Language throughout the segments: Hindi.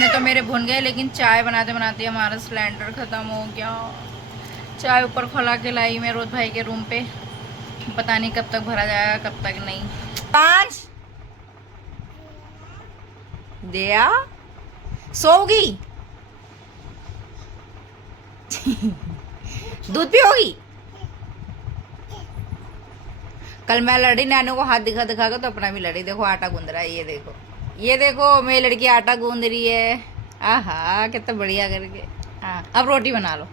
दाने तो मेरे भुन गए, लेकिन चाय बनाते बनाते हमारा सिलेंडर ख़त्म हो गया। चाय ऊपर खुला के लाई मैं रोज भाई के रूम पे, पता नहीं कब तक भरा जाएगा कब तक नहीं। पांच दिया सोगी दूध पियोगी। कल मैं लड़ी नैनू को हाथ दिखा दिखा कर तो अपना भी लड़ी। देखो आटा गूंद रहा है, ये देखो, ये देखो मेरी लड़की आटा गूंद रही है। आहा कितना बढ़िया करके। हाँ अब रोटी बना लो,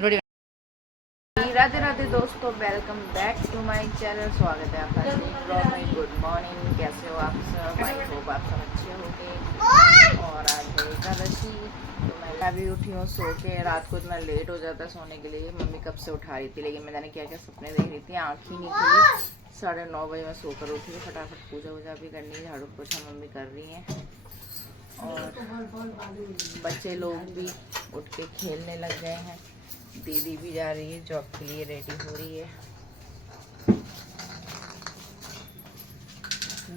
रोटी बना। राधे राधे दोस्तों, welcome back to my channel. स्वागत है आपका ब्लॉग में। गुड मॉर्निंग, कैसे हो आप सब? आई होप आप सब अच्छे होंगे। और आज है एकादशी, तो मैं अभी उठी हूँ सो के। रात को इतना लेट हो जाता है सोने के लिए, मम्मी कब से उठा रही थी, लेकिन मैंने क्या क्या सपने देख रही थी, आँख ही नहीं खुली। 9:30 बजे मैं सोकर उठी हूँ। फटाफट पूजा वूजा भी करनी है, झाड़ू पोछा मम्मी कर रही हैं और बच्चे लोग भी उठ के खेलने लग गए हैं। दीदी भी जा रही है जॉब के लिए, रेडी हो रही है।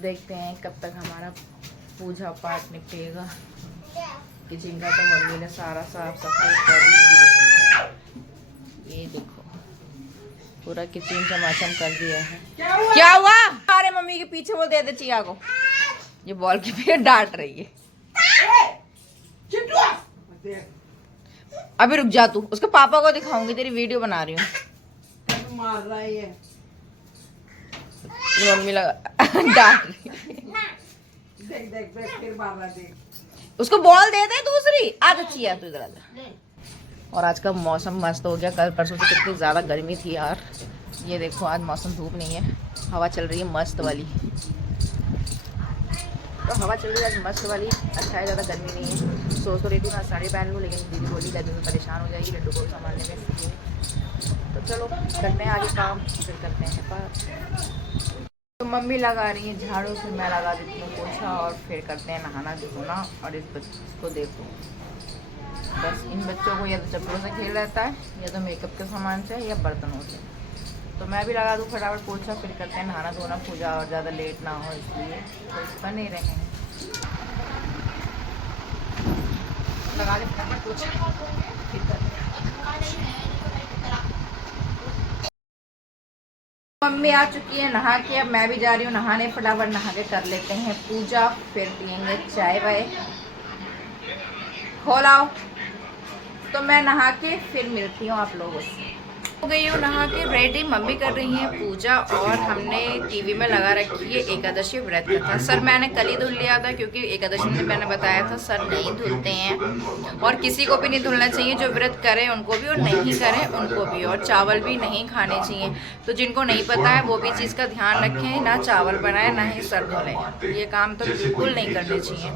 देखते हैं कब तक हमारा पूजा पाठ निपटेगा। किचन का तो मम्मी ने सारा साफ सफाई कर ही दी है। ये देखो पूरा किचन चमाचम कर दिया है। क्या हुआ? अरे मम्मी के पीछे वो दे दे चिया को, ये बॉल के पे डांट रही है। अभी रुक जा तू, उसके पापा को दिखाऊंगी, तेरी वीडियो बना रही हूँ। मार रहा है ये मम्मी लगा डांट रही है। देख देख देख फिर मार रहा है, उसको बॉल दे दे दूसरी। आज अच्छी है तू इधर आ। और आज का मौसम मस्त हो गया। कल परसों से कितनी ज़्यादा गर्मी थी यार। ये देखो आज मौसम धूप नहीं है, हवा चल रही है मस्त वाली। तो हवा चल रही है आज मस्त वाली, अच्छा है, ज़्यादा गर्मी नहीं है। सोच तो रही थी मैं साड़ी पहन लूँ, लेकिन दीदी बोली गर्मी में परेशान हो जाएगी लड्डू को संभालने में, इसलिए तो चलो करते हैं आगे काम, फिर करते हैं बात। तो मम्मी लगा रही है झाड़ू, फिर मैं लगा देती हूँ पोछा, और फिर करते हैं नहाना धोना। और इस बच्चे को देखो, बस इन बच्चों को या तो चप्पलों से खेल रहता है, या तो मेकअप के सामान से, या बर्तनों से। तो मैं भी लगा दूँ फटाफट पोछा, फिर करते हैं नहाना धोना पूजा, और ज़्यादा लेट ना हो इसलिए तो इस पर नहीं रहे। लगा के फटाफट पोछा फिर करते हैं। मम्मी आ चुकी है नहा के, अब मैं भी जा रही हूँ नहाने। फटाफट नहा के कर लेते हैं पूजा, फिर पियेंगे चाय वाय। खोलाओ तो मैं नहा के फिर मिलती हूँ आप लोगों से। हो गई हूँ नहा के रेडी, मम्मी कर रही है पूजा, और हमने टीवी में लगा रखी है एकादशी व्रत कथा। सर मैंने कल ही धुल लिया था, क्योंकि एकादशी में मैंने बताया था सर नहीं धुलते हैं, और किसी को भी नहीं धुलना चाहिए। जो व्रत करे उनको भी, और नहीं करे उनको भी, और चावल भी नहीं खाने चाहिए। तो जिनको नहीं पता है वो भी चीज़ का ध्यान रखें, ना चावल बनाए ना ही सर धुलें, ये काम तो बिल्कुल नहीं करने चाहिए।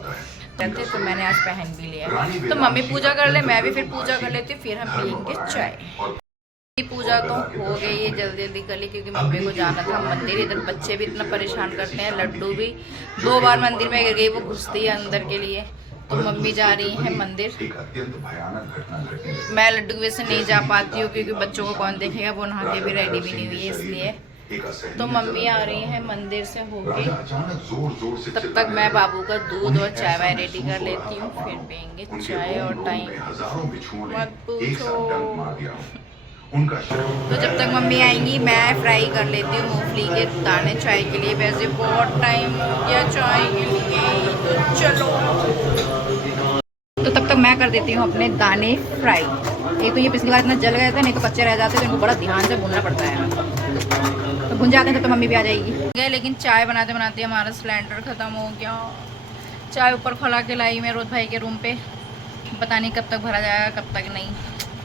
कहते तो मैंने आज पहन भी लिया। तो मम्मी पूजा कर ले, मैं भी फिर पूजा कर लेती हूँ, फिर हम पियेंगे चाय। पूजा तो हो गई है जल्दी जल्दी कर ली, क्योंकि मम्मी को जाना था मंदिर। इधर बच्चे भी इतना परेशान करते हैं, लड्डू भी 2 बार मंदिर में गिर गई, वो घुसती है अंदर के लिए। तो मम्मी जा रही है मंदिर। मैं लड्डू की वजह से नहीं जा पाती हूँ, क्योंकि बच्चों को कौन देखेगा, वो नहा के भी रेडी भी नहीं हुई है, इसलिए। तो मम्मी आ रही है मंदिर से होके, तब तक मैं बाबू का दूध और चाय वाय रेडी कर लेती हूँ, फिर पियेंगे चाय। और टाइम मत पूछो। तो जब तक मम्मी आएंगी मैं फ्राई कर लेती हूँ मूंगफली के दाने चाय के लिए। वैसे बहुत टाइम हो गया चाय के लिए, तो चलो। तो तब तक मैं कर देती हूँ अपने दाने फ्राई। एक तो ये पिछली बार इतना जल गए थे, नहीं तो कच्चे रह जाते, तो इनको बड़ा ध्यान से भूनना पड़ता है। तो भुन जाते हैं तो मम्मी भी आ जाएगी। लेकिन चाय बनाते बनाते हमारा सिलेंडर ख़त्म हो गया। चाय ऊपर खुला के लाई मैं रोज भाई के रूम पे, पता नहीं कब तक भरा जाएगा कब तक नहीं।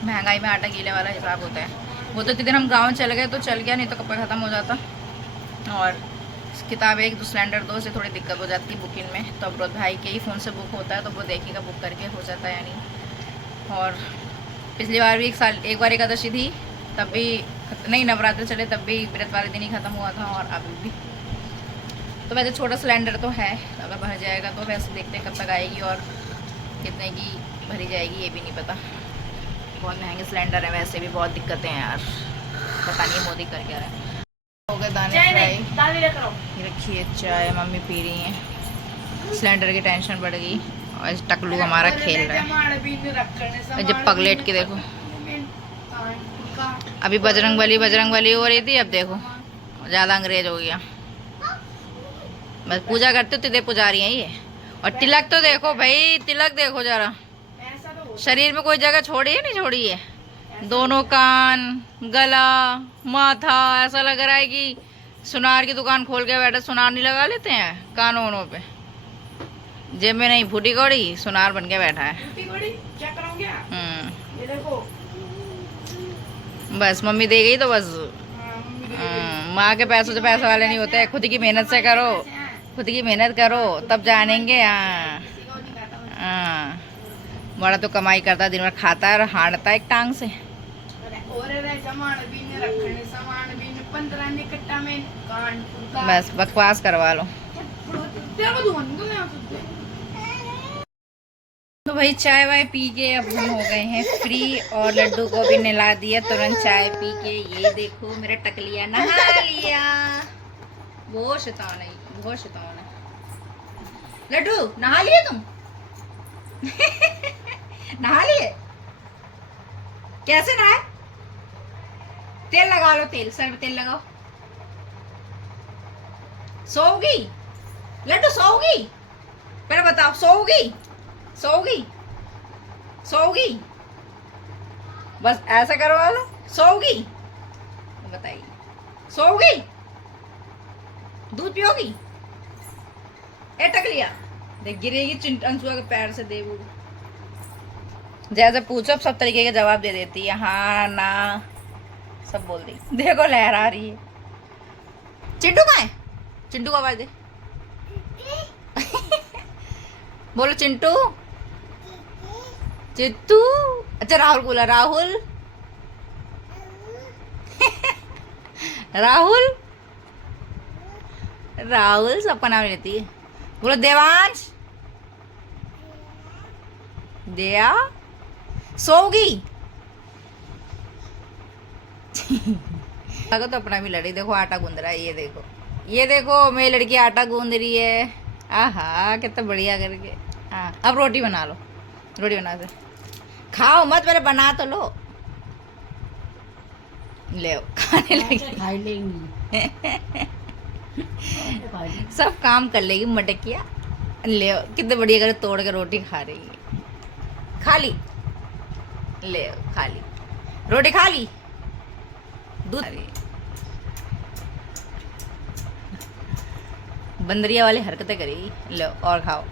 महंगाई में आटा गीले वाला हिसाब होता है। वो तो जिस दिन हम गांव चले गए तो चल गया, नहीं तो कब तक ख़त्म हो जाता। और किताब एक तो सिलेंडर 2 से थोड़ी दिक्कत हो जाती है बुकिंग में, तो अब रोज भाई के ही फ़ोन से बुक होता है, तो वो देखिएगा बुक करके हो जाता है या नहीं। और पिछली बार भी एक बार एकादशी थी, तब भी नहीं, नवरात्र चले तब भी व्रत वाले दिन ही ख़त्म हुआ था, और अभी भी। तो वैसे छोटा सिलेंडर तो है, अगर भर जाएगा तो वैसे देखते हैं कब तक आएगी और कितने की भरी जाएगी, ये भी नहीं पता। बहुत महंगे सिलेंडर है, वैसे भी बहुत दिक्कतें हैं यार, पता नहीं मोदी कर क्या रहा है। हो गए दाने फ्राई, रखिए चाय, मम्मी पी रही हैं। सिलेंडर की टेंशन बढ़ गई, और टकलू हमारा खेल रहा है। और जब पगलेट की देखो, अभी बजरंग बली हो रही थी, अब देखो ज़्यादा अंग्रेज हो गया। बस पूजा करते हो तिथे पुजारी हैं ये। और तिलक तो देखो भाई, तिलक देखो जरा, शरीर में कोई जगह छोड़ी है नहीं छोड़ी है। दोनों कान, गला, माथा, ऐसा लग रहा है कि सुनार की दुकान खोल के बैठे। सुनार नहीं लगा लेते हैं कानों वोनों पे, जेब में नहीं, फूटी कौड़ी सुनार बन के बैठा है। बस मम्मी दे गई तो बस। माँ के पैसों से पैसे वाले नहीं होते, खुद की मेहनत से करो, खुद की मेहनत करो तब जानेंगे। हाँ, बड़ा तो कमाई करता, दिन भर खाता है और हारता है एक टांग से। बस बकवास करवा लो। तो भाई चाय वाय पी के अब हम हो गए हैं फ्री, और लड्डू को भी नहला दिया तुरंत चाय पी के। ये देखो मेरा टकलिया नहा लिया। बहुत शैतान है, बहुत शैतान है। लड्डू नहा लिए तुम? नहा लिए? कैसे नहाए? तेल लगा लो, तेल सर में तेल लगाओ। सोओगी लड्डू, सोओगी? पहले बताओ, सोओगी? सोओगी? सोओगी? बस ऐसा करवा लो, सोओगी? बताइए, सोओगी? दूध पियोगी? ए टकलिया देख, गिरेगी अंशुआ के पैर से। दे वो जैसे पूछो सब तरीके के जवाब दे देती है, हाँ ना सब बोल दी। देखो लहरा रही है। चिंटू कहाँ है? चिंटू को आवाज दे। बोलो चिंटू, चित्तू। अच्छा राहुल बोला, राहुल। राहुल, राहुल सबका नाम लेती है। बोलो देवांश, दया। सोगी? अगर तो अपना भी लड़ी। देखो आटा गूंद रहा है, ये देखो, ये देखो मेरी लड़की आटा गूंद रही है। आहा कितना बढ़िया करके। हाँ अब रोटी बना लो, रोटी बना दे। खाओ मत, पहले बना तो लो। ले खाने लगी, खाई लेंगी। सब काम कर लेगी मटकिया। ले कितने बढ़िया कर तोड़ के रोटी खा रही है। खा ली, ले खा ली रोटी, खा ली दूध। बंदरिया वाली हरकतें करेगी। लो और खाओ।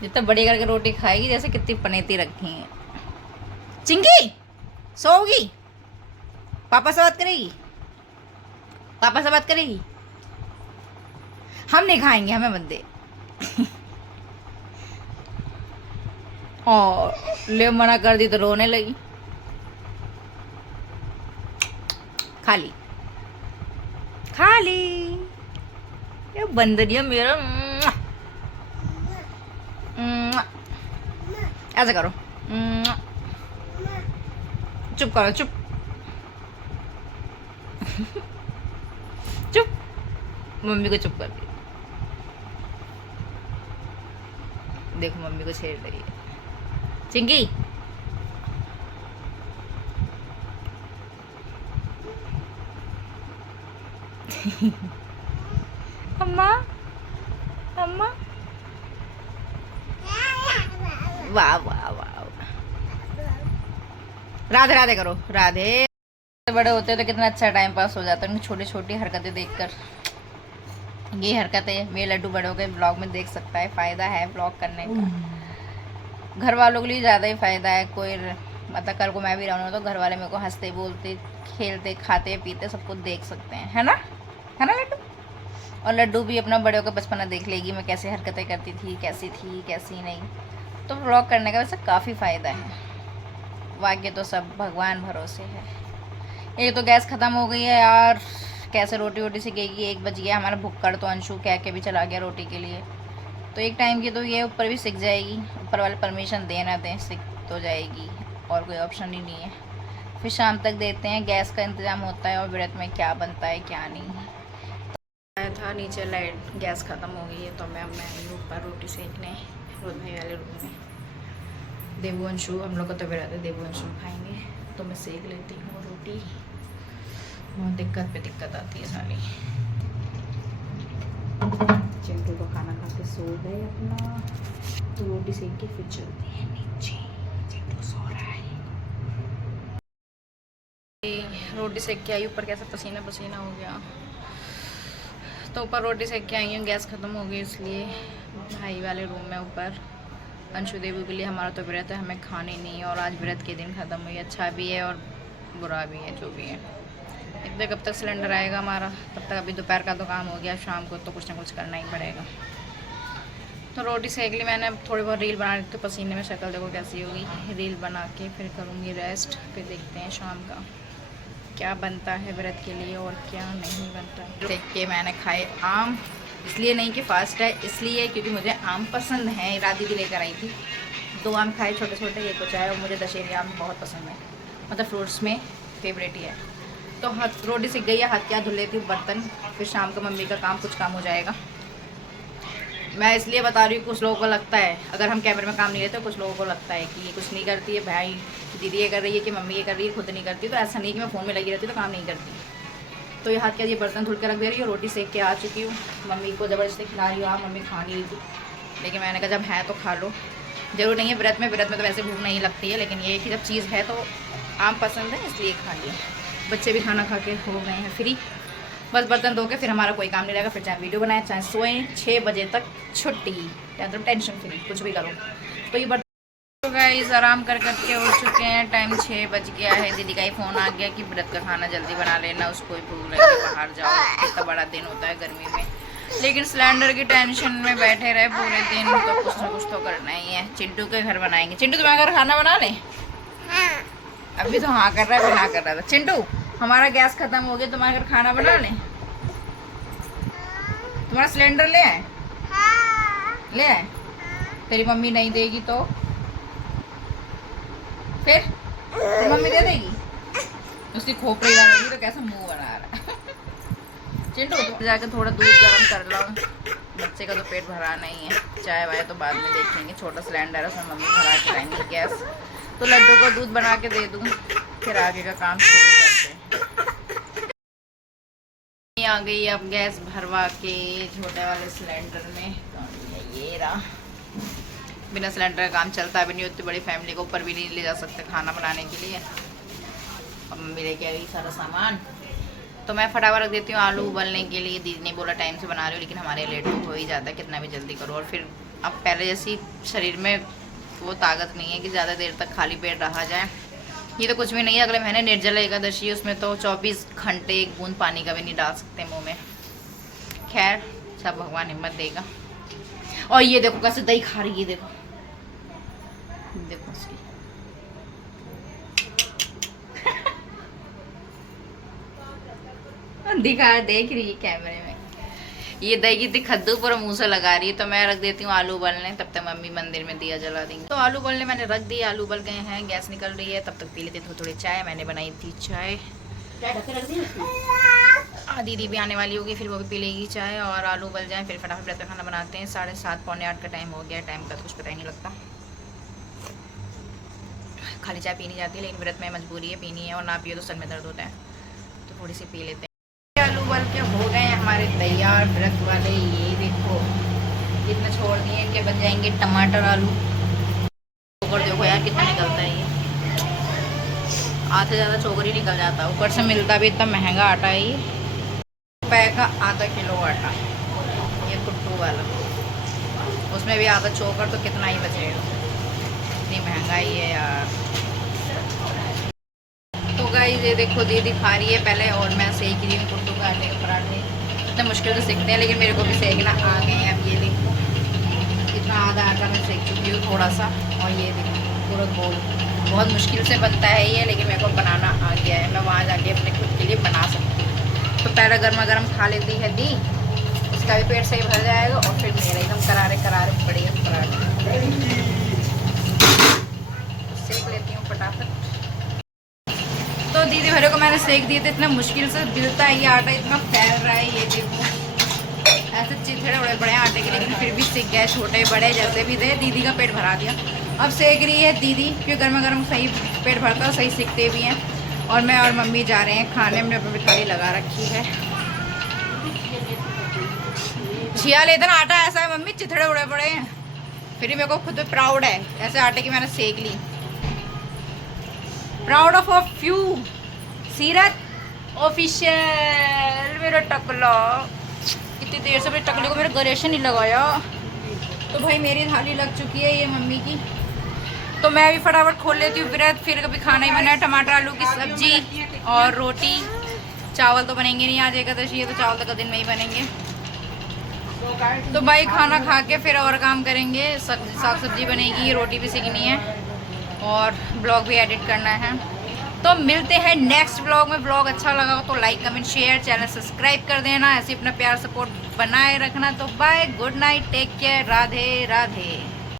जितना बड़ी करके रोटी खाएगी, जैसे कितनी पनेती रखी है। चिंकी सोओगी? पापा से बात करेगी? पापा से बात करेगी? हम नहीं खाएंगे, हमें मत दे। और ले मना कर दी तो रोने लगी। खा ली, खा ली। ये बंदरिया मेरा। ऐसा करो, चुप करो, चुप चुप। मम्मी को चुप कर दी। देखो मम्मी को छेड़ रही है चिंकी। अम्मा, अम्मा, वाह वाह वाह। राधे राधे करो, राधे। बड़े होते तो कितना अच्छा टाइम पास हो जाता है उनकी छोटी छोटी हरकतें देखकर। ये हरकतें मेरे लड्डू बड़े हो गए ब्लॉग में देख सकता है। फ़ायदा है ब्लॉग करने का, घर वालों के लिए ज़्यादा ही फ़ायदा है। कोई मतलब कल को मैं भी रहूँ तो घर वाले मेरे को हंसते बोलते खेलते खाते पीते सब कुछ देख सकते हैं, है ना? है ना लड्डू? और लड्डू भी अपना बड़े होकर बचपना देख लेगी, मैं कैसे हरकतें करती थी, कैसी थी कैसी नहीं। तो व्लॉग करने का वैसे काफ़ी फ़ायदा है। बाकी तो सब भगवान भरोसे है। एक तो गैस ख़त्म हो गई है यार, कैसे रोटी वोटी सिकेगी। 1 बज गया हमारा भुक्कड़ तो अंशु कह के भी चला गया रोटी के लिए। तो एक टाइम की तो ये ऊपर भी सिक जाएगी, ऊपर वाले परमिशन दें ना दें सिक तो जाएगी, और कोई ऑप्शन ही नहीं है। फिर शाम तक देखते हैं, गैस का इंतज़ाम होता है और व्रत में क्या बनता है क्या नहीं। था नीचे, लाइट गैस ख़त्म हो गई है, तो मैं आई ऊपर रोटी सेकने रोज भाई वाले रूम में। देववंशु हम लोग का तो रहता है, देववंशु खाएंगे तो मैं सेक लेती हूँ रोटी। बहुत दिक्कत पे दिक्कत आती है सारी। चिंटू तो खाना खा के सो गए अपना, तो रोटी सेक के फिर चलते हैं नीचे। चिंटू सो रहा है। रोटी सेक के आई ऊपर, कैसा पसीना पसीना हो गया। तो ऊपर रोटी सेक के आई हूँ, गैस ख़त्म हो गई इसलिए भाई वाले रूम में ऊपर। अंशु देवी के लिए हमारा तो व्रत है, हमें खाने नहीं है, और आज व्रत के दिन ख़त्म हुई। अच्छा भी है और बुरा भी है, जो भी है। इतने कब तक सिलेंडर आएगा हमारा, तब तक अभी दोपहर का तो काम हो गया, शाम को तो कुछ ना कुछ करना ही पड़ेगा। तो रोटी सेक ली मैंने, थोड़ी बहुत रील बना ली, तो पसीने में शक्ल देखो कैसी होगी। रील बना के फिर करूँगी रेस्ट, फिर देखते हैं शाम का क्या बनता है व्रत के लिए और क्या नहीं बनता है। देख के मैंने खाए आम, इसलिए नहीं कि फास्ट है, इसलिए क्योंकि मुझे आम पसंद है। रात भी लेकर आई थी, 2 आम खाए छोटे छोटे, एक कुछ आए, और मुझे दशहरी आम बहुत पसंद है, मतलब फ्रूट्स में फेवरेट ही है। तो हाथ रोटी सीख गई है, हाथ क्या धुल लेती हूँ बर्तन, फिर शाम को मम्मी का काम कुछ काम हो जाएगा। मैं इसलिए बता रही हूँ, कुछ लोगों को लगता है अगर हम कैमरे में काम नहीं लेते, कुछ लोगों को लगता है कि ये कुछ नहीं करती है, भाई दीदी ये कर रही है कि मम्मी ये कर रही है, खुद नहीं करती। तो ऐसा नहीं कि मैं फ़ोन में लगी रहती तो काम नहीं करती। तो ये हाथ क्या, ये बर्तन धुल के रख दे रही है, रोटी सेक के आ चुकी हूँ। मम्मी को ज़बरदस्ती खिला रही हूँ, हाँ मम्मी खा नहीं रही थी, लेकिन मैंने कहा जब है तो खा लो। ज़रूर नहीं है व्रत में तो वैसे भूख नहीं लगती है, लेकिन ये कि जब चीज़ है तो आम पसंद है इसलिए खा लिया। बच्चे भी खाना खा के हो गए हैं फ्री, बस बर्तन धो के फिर हमारा कोई काम नहीं रहेगा। फिर चाहे वीडियो बनाए चाहे सोएं, 6 बजे तक छुट्टी, मतलब टेंशन फ्री, कुछ भी करो। तो ये तो गाइस आराम कर के उठ चुके हैं, टाइम 6 बज गया है। दीदी का ही फ़ोन आ गया कि व्रत का खाना जल्दी बना लेना, उसको ही भूख लगी, बाहर जाओ, कितना बड़ा दिन होता है गर्मी में। लेकिन सिलेंडर की टेंशन में बैठे रहे पूरे दिन, तो कुछ ना कुछ तो करना ही है। चिंटू के घर बनाएंगे। चिंटू तुम्हारे घर खाना बना लें? अभी तो हाँ कर रहा है, ना कर रहा था। चिंटू हमारा गैस खत्म हो गया, तुम्हारे घर खाना बना लें? तुम्हारा सिलेंडर ले आए? ले आए? तेरी मम्मी नहीं देगी तो फिर तो मम्मी दे देगी? उसकी खोपड़ी लगेगी तो कैसा मुंह बना रहा है। चिंटू तो जाकर थोड़ा दूध गर्म कर लो, बच्चे का तो पेट भरा नहीं है। चाय वाय तो बाद में देखेंगे, छोटा सिलेंडर है उसमें मम्मी भरा के लाएंगे गैस। तो लड्डू को दूध बना के दे दूँ, फिर आगे का काम शुरू करते हैं। आ गई अब गैस भरवा के छोटे वाले सिलेंडर में, तो ये रहा। बिना सिलेंडर का काम चलता भी नहीं, उतनी बड़ी फैमिली को ऊपर भी नहीं ले जा सकते खाना बनाने के लिए। अब मम्मी लेके आई सारा सामान, तो मैं फटाफट रख देती हूँ आलू उबलने के लिए। दीदी ने बोला टाइम से बना रही हूँ, लेकिन हमारे लेट हो ही जाता है, कितना भी जल्दी करो। और फिर अब पहले जैसी शरीर में वो ताकत नहीं है कि ज़्यादा देर तक खाली पेट रहा जाए। ये तो कुछ भी नहीं है, अगले महीने निर्जला एकादशी है, उसमें तो 24 घंटे 1 बूंद पानी का भी नहीं डाल सकते मुँह में। खैर सब भगवान हिम्मत देगा। और ये देखो कैसे दही खा रही है, देखो देखो उसकी। दिखा देख रही है कैमरे में, ये दही की खद्दू पर मुंह से लगा रही है। तो मैं रख देती हूँ आलू उबलने, तब तक मम्मी मंदिर में दिया जला देंगे। तो आलू उबलने मैंने रख दिए, आलू उबल गए हैं, गैस निकल रही है, तब तक पी लेते थोड़ी थोड़ी चाय। मैंने बनाई थी चाय, दीदी भी आने वाली होगी, फिर वो भी पी लेगी चाय। और आलू उबल जाए फिर फटाफट व्रत का खाना बनाते हैं। 7:30 पौने 8 का टाइम हो गया, टाइम का तो कुछ पता ही नहीं लगता। खाली चाय पीनी जाती है, लेकिन व्रत में मजबूरी है पीनी है, और ना पियो तो सर में दर्द होता है, तो थोड़ी सी पी लेते हैं। आलू उबल के हो गए हैं हमारे तैयार व्रत वाले। ये देखो कितना छोड़ दिए, इनके बन जाएंगे टमाटर आलू। ऊपर देखो यार कितना निकलता है, ये आधे से ज़्यादा चोकर ही निकल जाता है। ऊपर से मिलता भी इतना महंगा आटा है, ये रुपये का आधा किलो आटा, ये कुट्टू वाला, उसमें भी आधा चोकर, तो कितना ही बचेगा। इतनी महंगाई है यार। तो गाइस ये देखो दीदी खा रही है पहले, और मैं सेक रही हूँ कुट्टू का आटे के पराठे। इतना मुश्किल से सेकते हैं, लेकिन मेरे को भी सेकना आ गए हैं। अब ये देखो इतना आधा आटा मैं सेक चुकी हूँ थोड़ा सा, और ये देखो पूरा गोल। बहुत मुश्किल से बनता है ये, लेकिन मेरे को बनाना आ गया है। मैं वहाँ जाके अपने खुद के लिए बना सकती हूँ। तो पहले गर्मा गर्म खा लेती है दी, उसका भी पेट सही भर जाएगा, और फिर मेरा एकदम करारे करारे बढ़िया पराठे सेक लेती हूँ फटाफट। तो दीदी भरे को मैंने सेक दिए थे, इतना मुश्किल से मिलता है ये आटा, इतना फैल रहा है। ये देखो ऐसे चिथड़े उड़े पड़े हैं आटे के, लेकिन फिर भी सीख गए, छोटे बड़े जैसे भी थे। दीदी का पेट भरा दिया, अब सेक रही है दीदी, क्योंकि गर्मा गर्म सही पेट भरता है, सही सीखते भी हैं। और मैं और मम्मी जा रहे हैं खाने में, अपनी थाली लगा रखी है। छिया ले इतना आटा ऐसा है मम्मी, चिथड़े उड़े पड़े हैं, फिर भी मेरे को खुद पे प्राउड है ऐसे आटे की मैंने सेक ली। प्राउड ऑफ ऑफ यू सीरत ऑफिशियल। मेरा टकला, कितनी देर से मेरे टकले को मेरे गले से नहीं लगाया। तो भाई मेरी थाली लग चुकी है ये मम्मी की, तो मैं भी फटाफट खोल लेती हूँ फिर कभी खाना ही बना। टमाटर आलू की सब्जी और रोटी, चावल तो बनेंगे नहीं आज एकादशी है, तो चावल तो दिन में ही बनेंगे। तो भाई खाना खा के फिर और काम करेंगे, साग सब्जी बनेगी, रोटी भी सीखनी है और ब्लॉग भी एडिट करना है। तो मिलते हैं नेक्स्ट ब्लॉग में। ब्लॉग अच्छा लगा तो like comment share, channel subscribe कर देना, ऐसे अपना प्यार सपोर्ट बनाए रखना। तो bye, good night, take care, Radhe Radhe.